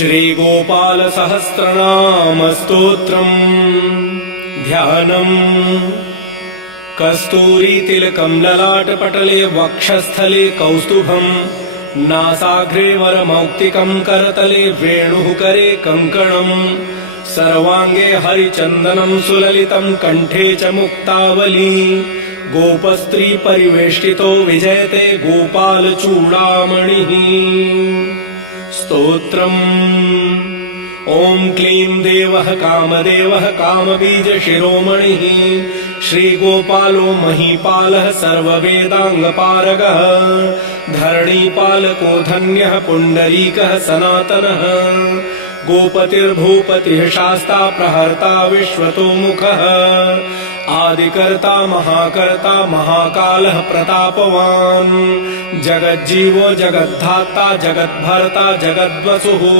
श्रीगोपालसहस्रनामस्तोत्रम् ध्यानम्। कस्तूरीतिलकम् ललाटपटले वक्षस्थले कौस्तुभम्, नासाग्रे वरमौक्तिकम् करतले वेणुः करे कङ्कणम्, सर्वाङ्गे हरिचन्दनम् सुललितम् कण्ठे च मुक्तावली, गोपस्त्री परिवेष्टितो विजयते गोपालचूडामणिः। स्तोत्रम्। ॐ क्लीं देवः कामदेवः कामबीजशिरोमणिः, श्रीगोपालो महीपालः सर्ववेदाङ्गपारगः, धरणीपालको धन्यः पुण्डरीकः सनातनः, गोपतिर्भूपतिः शास्ता प्रहर्ता विश्वतोमुखः, आदिकर्ता महाकर्ता महाकालः प्रतापवान्, जगज्जीवो जगद्धाता जगद्भर्ता जगद्वसुः,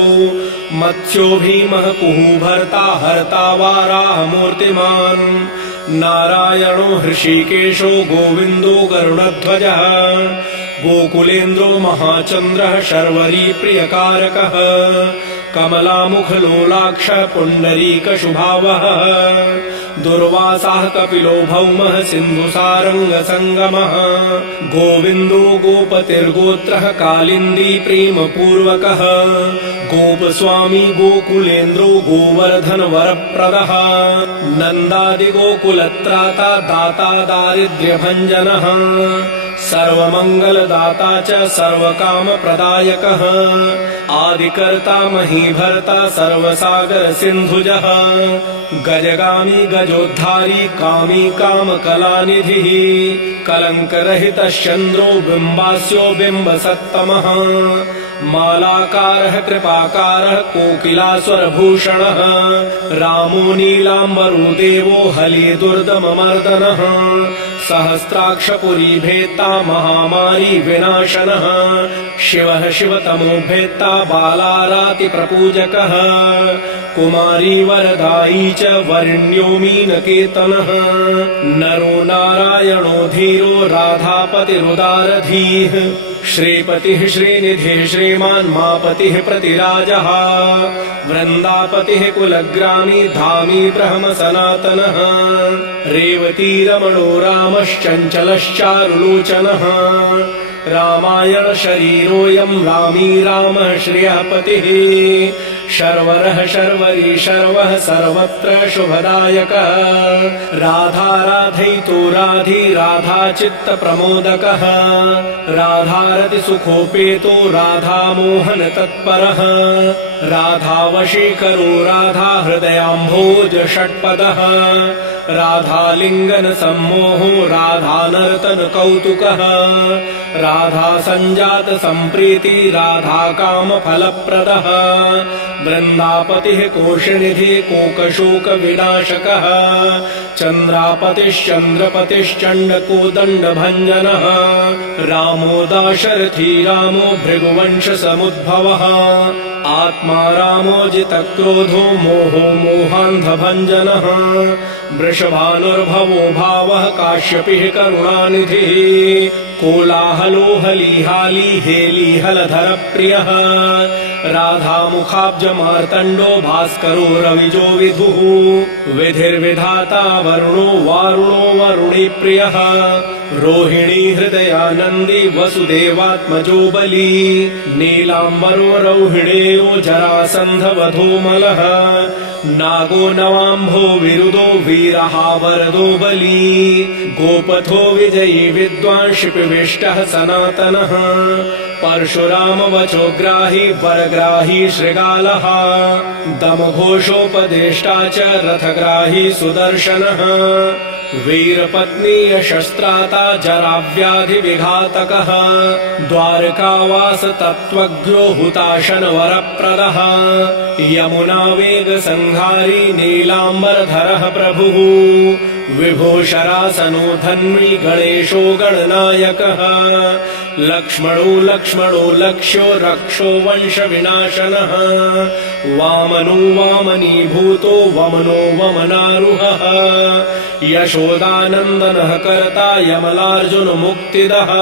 मत्स्यो भीमः कुहूभर्ता हर्ता वाराहमूर्तिमान्, नारायणो हृषीकेशो गोविन्दो गरुडध्वजः, गोकुलेन्द्रो महाचन्द्रः शर्वरी प्रियकारकः, कमलामुखलोलाक्षः पुण्डरीकशुभावः, दुर्वासाः कपिलो भौमः सिन्धुसारङ्गसङ्गमः, गोविन्दो गोपतिर्गोत्रः कालिन्दी प्रेमपूर्वकः, गोपस्वामी गोकुलेन्द्रो गोवर्धनवरप्रदः, नन्दादिगोकुलत्राता दाता दारिद्र्यभञ्जनः, सर्वमङ्गलदाता च सर्वकामप्रदायकः, आदिकर्ता महीभर्ता सर्वसागरसिन्धुजः, गजगामी गजोद्धारी कामी कामकलानिधिः, कलङ्करहितश्चन्द्रो बिम्बास्यो बिम्बसत्तमः, मालाकारः कृपाकारः कोकिलास्वरभूषणः, रामो नीलाम्बरो देवो हलिदुर्दममर्दनः, सहस्राक्षपुरीभेत्ता महामारी विनाशनः, शिवः शिवतमो भेत्ता बालारातिप्रपूजकः, कुमारी वरदायी च वरिण्यो मीनकेतनः, नरो नारायणो धीरो राधापतिरुदारधीः, श्रीपतिः श्रीनिधिः श्रीमान् मापतिः प्रतिराजः, वृन्दापतिः कुलग्रामी धामी ब्रह्म सनातनः, रेवतीरमणो रामश्चञ्चलश्चारुलोचनः, रामायण शरीरोऽयं रामी रामः श्रियःपतिः, शर्वरः शर्वरी शर्वः सर्वत्र शुभदायकः, राधा राधयितो राधी राधा चित्तप्रमोदकः, राधारति सुखोपेतो राधा मोहन तत्परः, राधावशीकरो राधा हृदयाम्भोज षट्पदः, राधालिङ्गन सम्मोहो राधानर्तन कौतुकः, राधा सञ्जात सम्प्रीति राधा काम फलप्रदः, वृन्दापतिः कोशनिधि कोकशोक विनाशकः, चन्द्रापतिश्चन्द्रपतिश्चण्डकोदण्डभञ्जनः, रामो दाशरथी रामो भृगुवंश समुद्भवः, आत्मा रामो जितक्रोधो मोहो मोहान्धभञ्जनः, वृषभानुर्भवो भावः काश्यपिः करुणानिधिः, कोलाहलो हलीहाली हेलीहलधरप्रियः, राधामुखाब्जमार्तण्डो भास्करो रविजो विधुः, विधिर्विधाता वरुणो वारुणो वरुणीप्रियः, रोहिणी हृदयानन्दी वसुदेवात्मजो बली, नीलाम्बरो रौहिणेयो जरासन्धवधूमलः, नागो नवाम्भो विरुदो वीरः वरदो बली, गोपथो विजयी विद्वान् शिपिविष्टः सनातनः, परशुराम वचोग्राही वरग्राही श्रृगालः, दमघोषोपदेष्टा च रथग्राही सुदर्शनः, वीरपत्नीय शस्त्राता जराव्याधिविघातकः, द्वारकावास तत्त्वज्ञो हुताशन वरप्रदः, यमुना वेग संहारी नीलाम्बरधरः प्रभुः, विभो शरासनो धन्वी गणेशो गणनायकः, लक्ष्मणो लक्ष्मणो लक्ष्यो रक्षो वंश विनाशनः, वामनो वामनीभूतो वमनो वमनारुहः, यशोदानन्दनः कर्ता यमलार्जुन मुक्तिदः,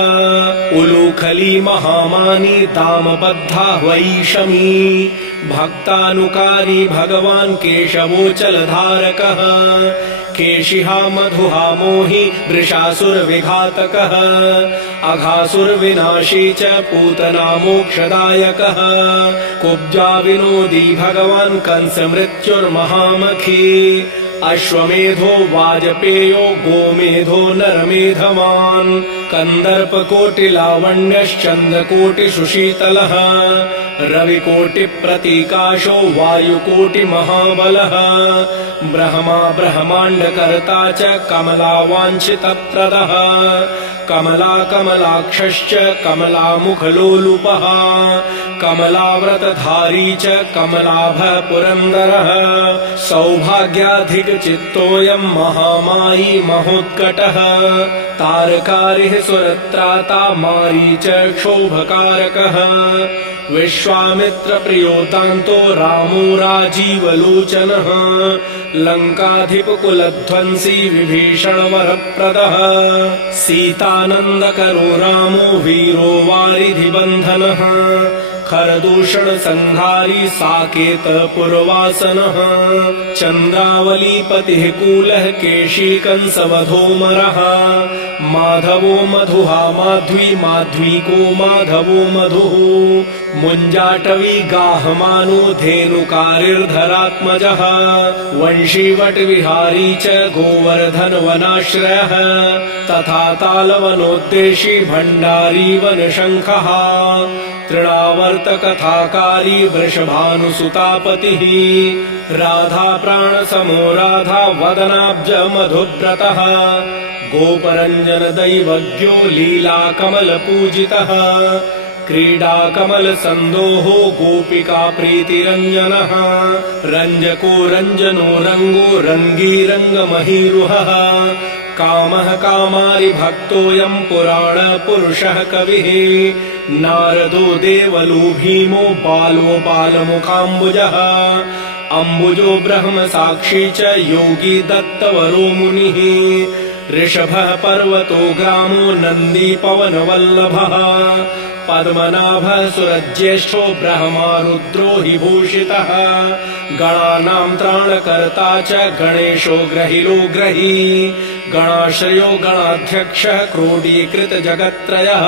उलूखली महामानी दामबद्धा वैषमी, भक्तानुकारी भगवान् केशवोचलधारकः केशिहा मधुहा मोहि वृषासुरविघातकः अघासुरविनाशी च पूतना मोक्षदायकः कुब्जा विनोदी भगवान् कंसमृत्युर्महामखी अश्वमेधो वाजपेयो गोमेधो नरमेधवान् कन्दर्पकोटिलावण्यश्चन्द्रकोटिसुशीतलः रविकोटिप्रतीकाशो वायुकोटिमहाबलः ब्रह्मा ब्रह्माण्डकर्ता च कमलावाञ्छितप्रदः कमलाक्षश्च कमलामुखलोलुपः कमलाव्रतधारी च कमलाभः पुरन्दरः सौभाग्याधिकचित्तोऽयं महामायी महोत्कटः तारकारिः सुरत्राता मारीच क्षोभकारकः विश्वामित्रप्रियोतान्तो रामो राजीवलोचनः लङ्काधिपकुलध्वंसी विभीषणवरप्रदः सीतानन्दकरो रामो वीरो वारिधिबन्धनः खरदूषणसंहारी साकेतपुरवासनः चन्द्रावलीपतिः कूलः केशी कंसवधोमरः माधवो मधुहा माध्वी माध्वीको माधवो मधुः मुञ्जाटवी गाहमानो धेनुकारिर्धरात्मजः वंशीवटविहारी च गोवर्धनवनाश्रयः तथा तालवनोद्देशी भण्डारी वनशङ्खः तृणावर्तकथाकारी वृषभानुसुतापतिः राधाप्राणसमो राधा वदनाब्ज मधुव्रतः गोपरञ्जनदैवज्ञो लीलाकमलपूजितः क्रीडाकमलसन्दोहो गोपिकाप्रीतिरञ्जनः रञ्जको रञ्जनो रङ्गो रङ्गीरङ्गमहीरुहः कामः कामारिभक्तोऽयं पुराणपुरुषः कविः नारदो देवलो भीमो बालो बालमुखाम्बुजः अम्बुजो ब्रह्मसाक्षी च योगी दत्तवरो मुनिः ऋषभः पर्वतो ग्रामो नन्दी पवनवल्लभः पद्मनाभः सुरज्येष्ठो ब्रह्मा रुद्रो हि भूषितः गणानां त्राणकर्ता च गणेशो ग्रहिलो ग्रही गणाश्रयो गणाध्यक्षः क्रोडीकृतजगत्त्रयः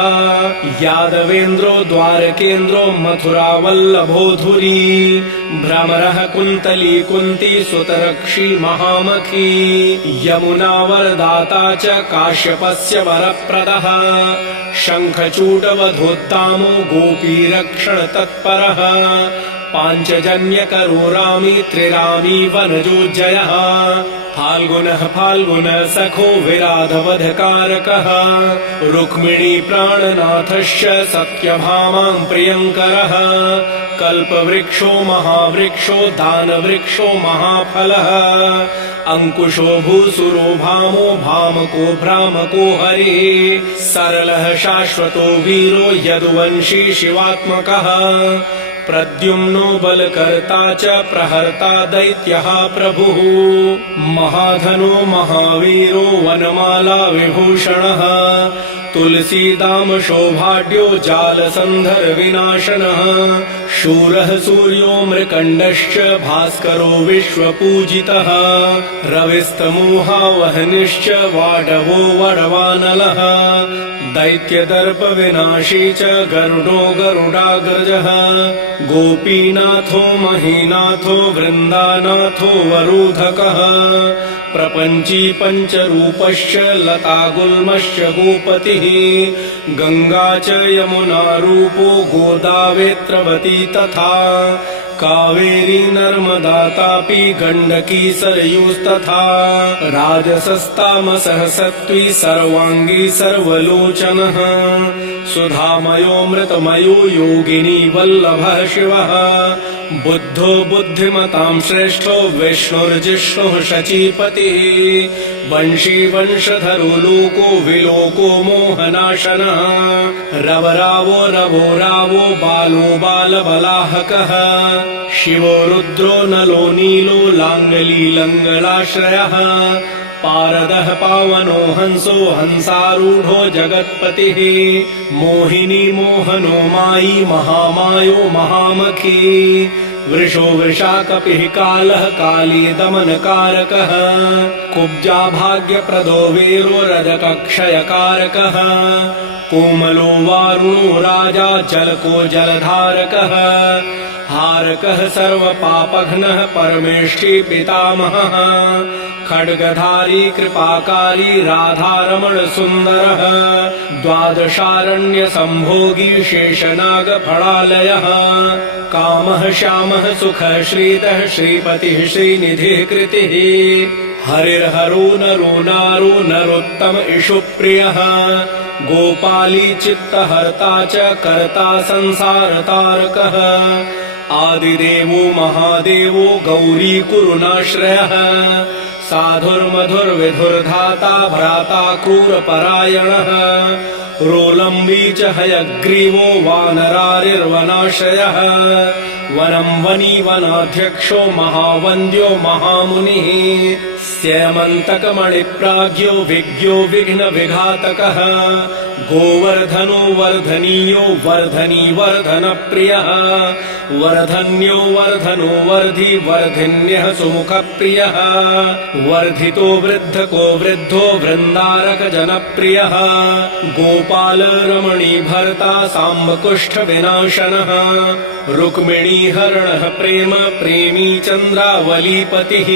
यादवेन्द्रो द्वारकेन्द्रो मथुरावल्लभो धुरी भ्रमरः कुन्तली कुन्ती सुतरक्षी महामखी यमुना वरदाता च काश्यपस्य वरप्रदः शङ्खचूडवधोत्तामो गोपीरक्षणतत्परः पाञ्चजन्यकरो रामी त्रिरामी वनजोज्जयः फाल्गुनः फाल्गुनः सखो विराधवधकारकः रुक्मिणी प्राणनाथश्च सत्यभामां प्रियङ्करः कल्पवृक्षो महावृक्षो दानवृक्षो महाफलः अंकुशो भूसुरो भामो भामको भ्रामको हरिः सरलः शाश्वतो वीरो यदुवंशी शिवात्मकः प्रद्युम्नो बलकर्ता च प्रहर्ता दैत्यः प्रभुः महाधनो महावीरो वनमाला विभूषणः तुलसीदाम शोभाढ्यो जालसन्धर विनाशनः शूरः सूर्यो मृकण्डश्च भास्करो विश्वपूजितः रविस्तमोहावहनिश्च वाडवो वडवानलः दैत्यदर्प विनाशी च गरुडो गरुडाग्रजः गोपीनाथो महीनाथो वृन्दानाथो वरूधकः प्रपञ्ची पञ्चरूपश्च लतागुल्मश्च गोपतिः गङ्गा च यमुना रूपो गोदावेत्रवती तथा कावेरी नर्मदा तापी गण्डकी सरयूस्तथा राजसस्तामसः सत्त्वी सर्वाङ्गी सर्वलोचनः सुधामयो मृतमयो योगिनी वल्लभः शिवः बुद्धो बुद्धिमतां श्रेष्ठो विष्णुर्जिष्णुः शचीपतिः वंशी वंशधरो लोको विलोको मोहनाशनः रवरावो रवो रावो बालो बालबलाहकः शिवो रुद्रो नलो नीलो लाङ्गलीलङ्गलाश्रयः पारदः पावनो हंसो हंसारूढो जगत्पतिः मोहिनी मोहनो मायी महामायो महामखी वृषो वृषाकपिः कालः काली दमनकारकः कुब्जा भाग्यप्रदो वीरो रजकक्षयकारकः कोमलो वारुणो राजा जलको जलधारकः हारकः सर्वपापघ्नः परमेष्ठी पितामहः खड्गधारी कृपाकारी राधारमण सुन्दरः द्वादशारण्य संभोगी शेषनागफलालयः कामः श्यामः सुखः श्रीतः श्रीपतिः श्रीनिधिः कृतिः हरिर्हरो नरो नारो नरोत्तम इषुप्रियः गोपाली चित्तहर्ता च कर्ता संसारतारकः आदिदेवो महादेवो गौरी कुरुनाश्रयः साधुर्मधुर्विधुर्धाता भ्राता क्रूरपरायणः रोलम्बी च हयग्रीवो वानरारिर्वनाश्रयः वनं वनी वनाध्यक्षो महावन्द्यो महामुनिः स्यमन्तकमणिप्राज्ञो विज्ञो विघ्नविघातकः गोवर्धनो वर्धनीयो वर्धनी वर्धनप्रियः वर्धन्यो वर्धनो वर्धि वर्धिन्यः सुमुखप्रियः वर्धितो वृद्धको वृद्धो वृन्दारक जनप्रियः गोपाल रमणी भर्ता साम्बकुष्ठ विनाशनः रुक्मिणी हरणः प्रेम प्रेमी चन्द्रावलीपतिः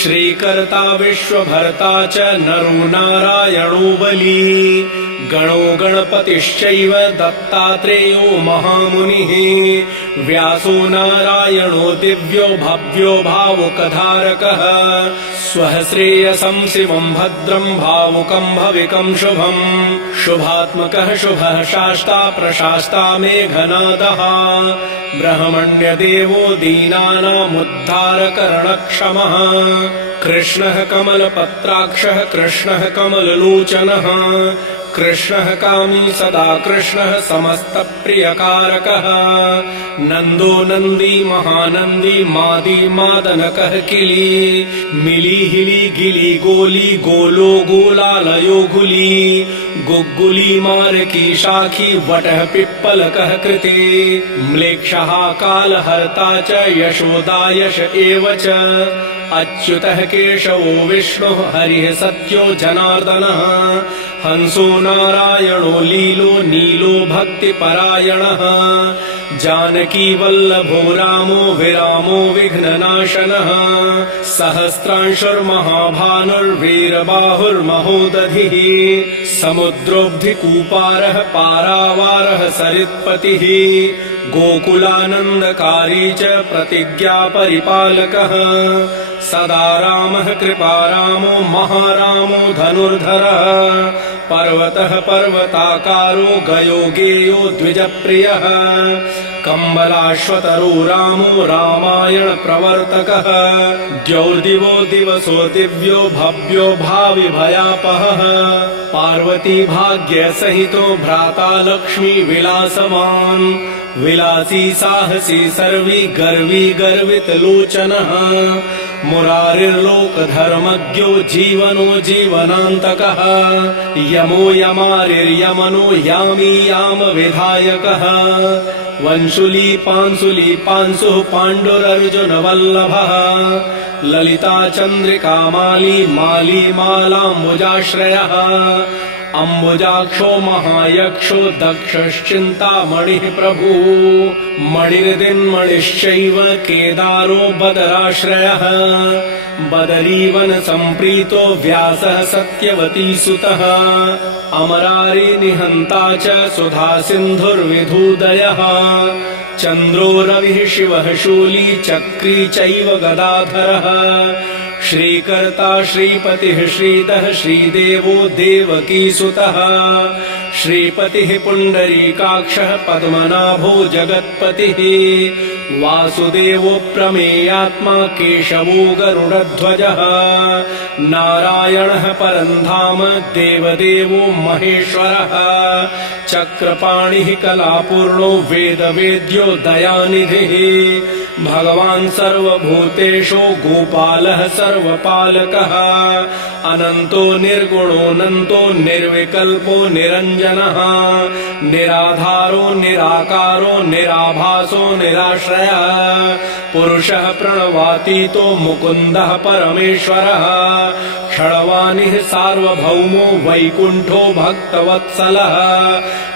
श्रीकर्ता विश्वभर्ता च नरो नारायणो बली गणो गणपतिश्चैव दत्तात्रेयो महामुनिः व्यासो नारायणो दिव्यो भव्यो भावुकधारकः स्वः श्रेयसं शिवं भद्रं भावुकं भविकं शुभम् शुभात्मकः शुभः शास्ता प्रशास्ता मेघनादः ब्रह्मण्यदेवो दीनानामुद्धारकरणक्षमः कृष्णः कमलपत्राक्षः कृष्णः कमललोचनः कृष्णः कामी सदा कृष्णः समस्तप्रियकारकः नन्दो नन्दी महानन्दी मादी मादनकः किली मिली हिली गिली गोली गोलो गोलालयो गुली गुग्गुली मारकी शाखी वटः पिप्पलकः कृते म्लेक्षः कालहर्ता च यशोदायश एव च अच्युतः केशवो विष्णुः हरिः सत्यो जनार्दनः हंसो नारायणो लीलो नीलो भक्तिपरायणः जानकी वल्लभो रामो विरामो विघ्ननाशनः सहस्रांशुर्महाभानुर्वीरबाहुर्महोदधिः समुद्रोऽब्धिकूपारः पारावारः सरित्पतिः गोकुलानन्दकारी च प्रतिज्ञा परिपालकः सदा रामः कृपारामो महारामो धनुर्धरः पर्वतः पर्वताकारो गयो गेयो द्विजप्रियः कम्बलाश्वतरो रामो रामायण प्रवर्तकः द्यौर्दिवो दिवसो दिव्यो भव्यो भावि भयापहः पार्वती भाग्य सहितो भ्राता लक्ष्मी विलासवान् विलासी साहसी सर्वी गर्वी गर्वित लोचनः मुरारिर्लोकधर्मज्ञो जीवनो जीवनान्तकः यमो यमारिर्यमनो यामी याम विधायकः वंशुली पांसुः पाण्डुरर्जुनवल्लभः ललिता चन्द्रिका माली माली मालाम्बुजाश्रयः अम्बुजाक्षो महायक्षो दक्षश्चिन्तामणिः प्रभुः मणिर्दिन्मणिश्चैव केदारो बदराश्रयः बदरीवन सम्प्रीतो व्यासः सत्यवती सुतः अमरारी निहन्ता च सुधा सिन्धुर्विधूदयः चन्द्रो रविः शिवः शूली चक्री चैव गदाधरः श्रीकर्ता श्रीपतिः श्रीतः श्रीदेवो देवकीसुतः श्रीपतिः पुण्डरीकाक्षः पद्मनाभो जगत्पतिः वासुदेवो प्रमेयात्मा केशवो गरुडध्वजः नारायणः परन्धाम देवदेवो महेश्वरः चक्रपाणिः कलापूर्णो वेदवेद्यो दयानिधिः भगवान् सर्वभूतेषु गोपालः सर्वपालकः अनन्तो निर्गुणोऽनन्तो निर्विकल्पो निरञ्जनः निरञ्जनः निराधारो निराकारो निराभासो निराश्रयः पुरुषः प्रणवातीतो मुकुन्दः परमेश्वरः क्षणवानिः सार्वभौमो वैकुण्ठो भक्तवत्सलः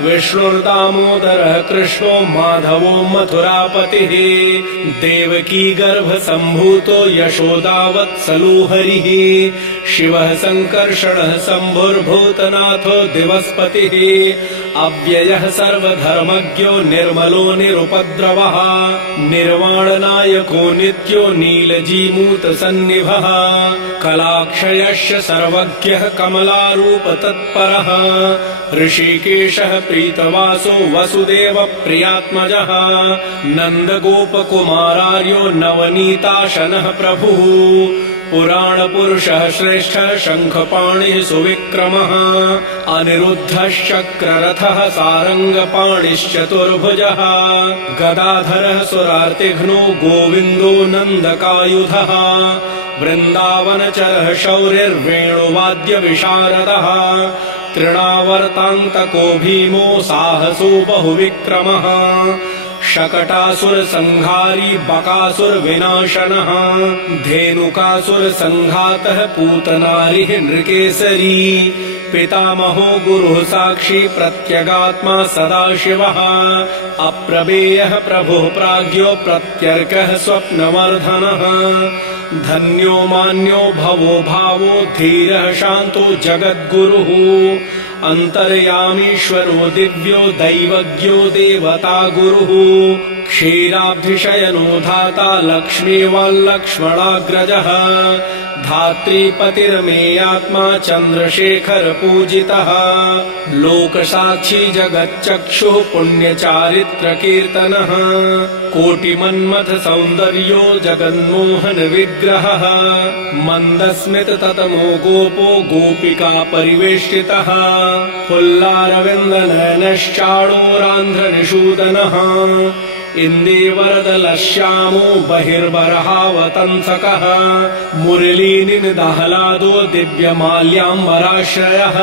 विष्णुर्दामोदरः कृष्णो माधवो मथुरापतिः देवकी गर्भसम्भूतो यशोदावत्सलो हरिः शिवः सङ्कर्षणः शम्भुर्भूतनाथो दिवस्पतिः अव्ययः सर्वधर्मज्ञो निर्मलो निरुपद्रवः निर्वाणनायको नित्यो नीलजीमूतसन्निभः कलाक्षयश्च सर्वज्ञः कमलारूपतत्परः ऋषिकेशः प्रीतवासो वसुदेवप्रियात्मजः नन्दगोपकुमारार्यो नवनीताशनः प्रभुः पुराणपुरुषः श्रेष्ठः शङ्खपाणिः सुविक्रमः अनिरुद्धश्चक्ररथः सारङ्गपाणिश्चतुर्भुजः गदाधरः सुरार्तिघ्नो गोविन्दो नन्दकायुधः वृन्दावनचरः शौर्यर्वेणुवाद्यविशारदः तृणावर्तान्तको भीमो साहसो बहुविक्रमः शकटासुरसंहारी बकासुरविनाशनः धेनुकासुरसंघातः पूतनारिः नृकेसरी पितामहो गुरुः साक्षी प्रत्यगात्मा सदाशिवः अप्रमेयः प्रभुः प्राज्ञो प्रत्यर्कः स्वप्नवर्धनः धन्यो मान्यो भवो भावो धीरः शान्तो जगद्गुरुः अन्तर्यामीश्वरो दिव्यो दैवज्ञो देवता गुरुः क्षीराब्धिशयनो धाता लक्ष्मीवाल्लक्ष्मणाग्रजः धात्रीपतिर्मेयात्मा चन्द्रशेखर पूजितः लोकसाक्षी जगच्चक्षुः पुण्यचारित्रकीर्तनः कोटिमन्मथ सौन्दर्यो जगन्मोहन विग्रहः मन्दस्मित ततमो गोपो गोपिका परिवेष्टितः पुल्लारविन्दनयनश्चाणूरान्ध्रनिषूदनः इन्दीवरदलश्यामो बहिर्बरहावतंसकः मुरलीनिनदाह्लादो दिव्यमाल्याम्बराश्रयः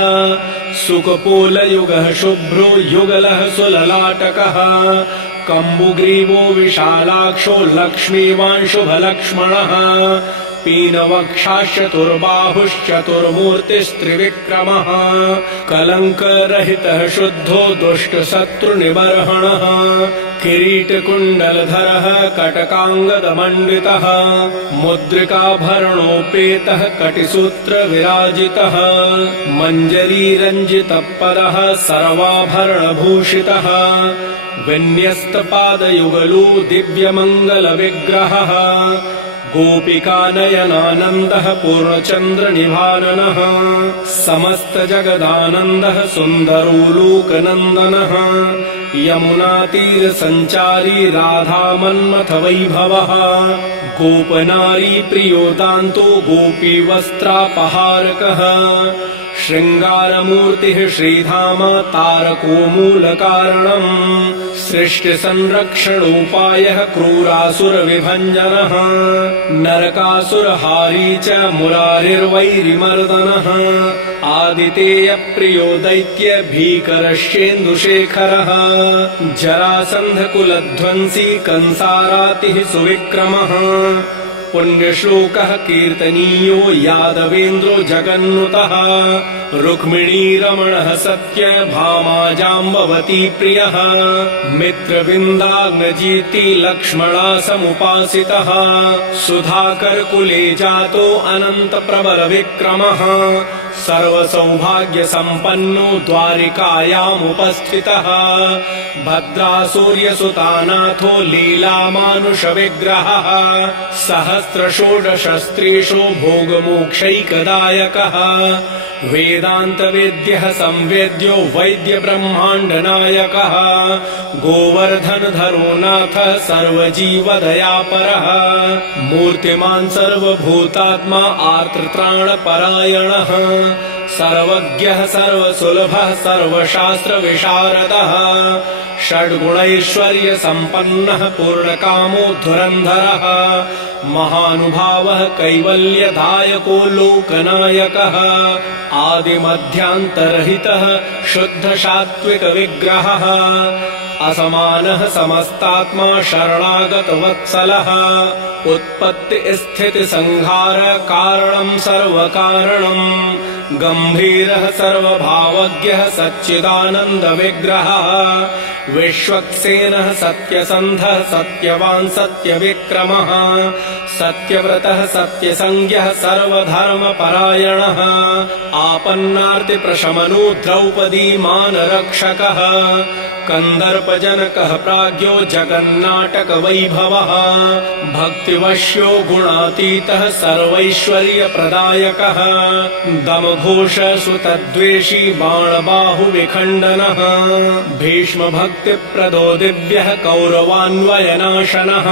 सुकपोलयुगः शुभ्रो युगलः सुललाटकः कम्बुग्रीवो विशालाक्षो लक्ष्मीवांशुभलक्ष्मणः पीनवक्षाश्चतुर्बाहुश्चतुर्मूर्तिस्त्रिविक्रमः कलङ्करहितः शुद्धो दुष्टशत्रुनिबर्हणः किरीटकुण्डलधरः कटकाङ्गदमण्डितः मुद्रिकाभरणोपेतः कटिसूत्रविराजितः मञ्जरीरञ्जितपदः सर्वाभरणभूषितः विन्यस्तपादयुगलो दिव्यमङ्गलविग्रहः गोपिकानयनानन्दः पूर्णचन्द्रनिभाननः समस्तजगदानन्दः सुन्दरो लोकनन्दनः यमुनातीरसञ्चारी राधामन्मथवैभवः गोपनारी प्रियोदान्तो गोपीवस्त्रापहारकः शृङ्गारमूर्तिः श्रीधाम तारको मूलकारणम् सृष्टिसंरक्षणोपायः क्रूरासुरविभञ्जनः नरकासुरहारी च मुरारिर्वैरिमर्दनः आदितेयप्रियो दैत्य भीकरश्चेन्दुशेखरः जरासन्धकुलध्वंसी कंसारातिः सुविक्रमः पुण्यश्लोकः कीर्तनीयो यादवेन्द्रो जगन्नुतः रुक्मिणीरमणः सत्यभामा जाम्बवती प्रियः मित्रविन्दाग्नजीति लक्ष्मणा समुपासितः सुधाकरकुले जातो अनन्तप्रबलविक्रमः सर्वसौभाग्यसम्पन्नो द्वारिकायामुपस्थितः भद्रासूर्यसुतानाथो लीलामानुषविग्रहः सहस्रषोडशस्त्रीषु भोगमोक्षैकदायकः वेदान्तवेद्यः संवेद्यो वैद्यब्रह्माण्डनायकः गोवर्धनधरो नाथः सर्वजीवदयापरः मूर्तिमान् सर्वभूतात्मा आर्तत्राणपरायणः सर्वज्ञः सर्वसुलभः सर्वशास्त्रविशारदः षड्गुणैश्वर्यसम्पन्नः पूर्णकामो धुरन्धरः महानुभावः कैवल्यदायको लोकनायकः आदिमध्यान्तरहितः शुद्धसात्त्विकविग्रहः असमानः समस्तात्मा शरणागतवत्सलः उत्पत्तिस्थितिसंहार कारणं सर्वकारणम् गम्भीरः सर्वभावज्ञः सच्चिदानन्दविग्रहः विश्वक्सेनः सत्यसन्धः सत्यवान् सत्यविक्रमः सत्यव्रतः सत्यसंज्ञः सर्वधर्मपरायणः आपन्नार्तिप्रशमनो द्रौपदी मानरक्षकः कन्दर्पजनकः प्राज्ञो जगन्नाटकवैभवः भक्तिवश्यो गुणातीतः सर्वैश्वर्यप्रदायकः दमघोषसुतद्वेषी बाणबाहुविखण्डनः भीष्मभक्तिप्रदो दिव्यः कौरवान्वयनाशनः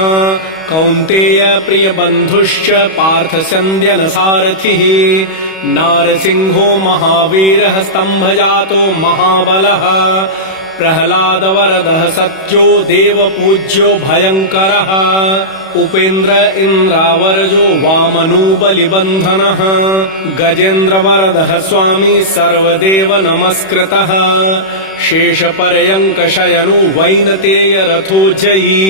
कौन्तेयप्रियबन्धुश्च पार्थस्यन्द्यनसारथिः नारसिंहो महावीरः स्तम्भजातो महाबलः प्रह्लादवरदः सत्यो देवपूज्यो भयङ्करः उपेन्द्र इन्द्रावरजो वामनो बलिबन्धनः गजेन्द्रवरदः स्वामी सर्वदेव नमस्कृतः शेषपर्यङ्कशयनो वैनतेयरथो जयी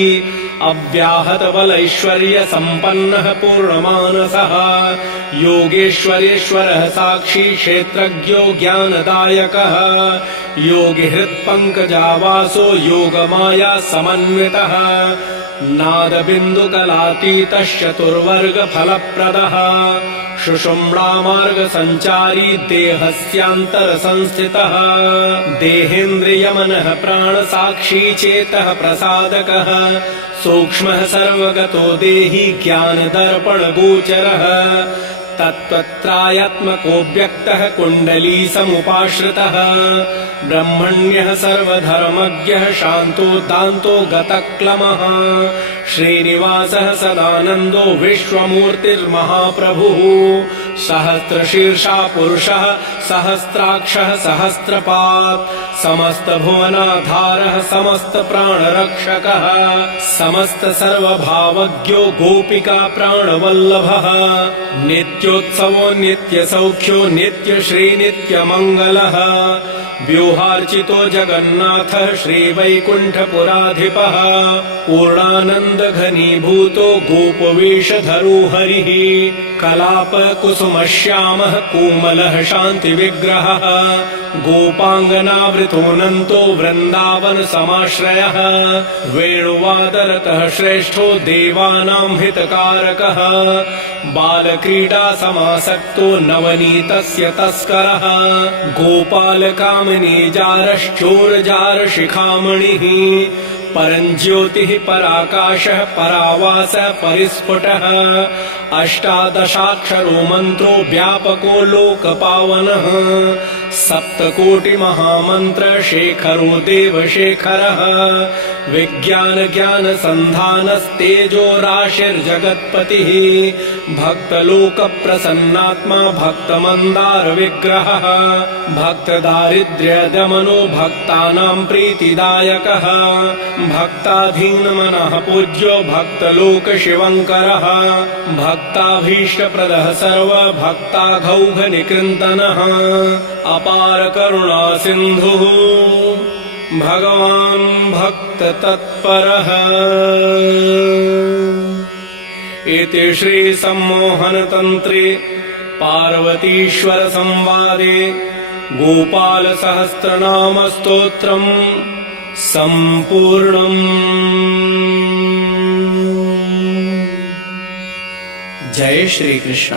अव्याहतबलैश्वर्यसम्पन्नः पूर्णमानसः योगेश्वरेश्वरः साक्षी क्षेत्रज्ञो ज्ञानदायकः योगिहृत्पङ्कजावासो योगमाया समन्वितः नादबिन्दुकलातीतश्चतुर्वर्गफलप्रदः शुषुम्णामार्गसञ्चारी देहस्यान्तरसंस्थितः देहेन्द्रियमनः प्राणसाक्षी चेतः प्रसादकः सूक्ष्मः सर्वगतो देही ज्ञानदर्पणगोचरः तत्त्वत्रायात्मको व्यक्तः कुण्डली समुपाश्रितः ब्रह्मण्यः सर्वधर्मज्ञः शान्तो दान्तो गतक्लमः श्रीनिवासः सदानन्दो विश्वमूर्तिर्महाप्रभुः सहस्रशीर्षा पुरुषः सहस्राक्षः सहस्रपात् समस्तभुवनाधारः समस्तप्राणरक्षकः समस्तसर्वभावज्ञो गोपिका प्राणवल्लभः नित्योत्सवो नित्यसौख्यो नित्यश्रीनित्यमङ्गलः व्यूहार्चितो जगन्नाथः श्रीवैकुण्ठपुराधिपः पूर्णानन्दघनीभूतो गोपवेशधरो हरिः कलापकुसुमश्यामः कोमलः शान्तिविग्रहः गोपाङ्गनावृतोऽनन्तो वृन्दावनसमाश्रयः वेणुवादरतः श्रेष्ठो देवानां हितकारकः बालक्रीडासमासक्तो नवनीतस्य तस्करः गोपालकामिनीजारश्चोरजारशिखामणिः परञ्ज्योतिः पराकाशः परावासः परिस्फुटः अष्टादशाक्षरो मन्त्रो व्यापको लोकपावनः सप्तकोटिमहामन्त्र शेखरो देवशेखरः विज्ञानज्ञानसन्धानस्तेजो राशिर्जगत्पतिः भक्तलोकप्रसन्नात्मा भक्तमन्दारविग्रहः भक्तदारिद्र्यदमनो भक्तानां प्रीतिदायकः भक्ताधीनमनः पूज्यो भक्तलोकशिवङ्करः भक्ताभीष्टप्रदः सर्वभक्ताघौघनिकृन्तनः अपारकरुणासिन्धुः भगवान् भक्ततत्परः। इति श्रीसम्मोहनतन्त्रे पार्वतीश्वरसंवादे गोपालसहस्रनामस्तोत्रम् सम्पूर्णम्। जय श्री कृष्ण।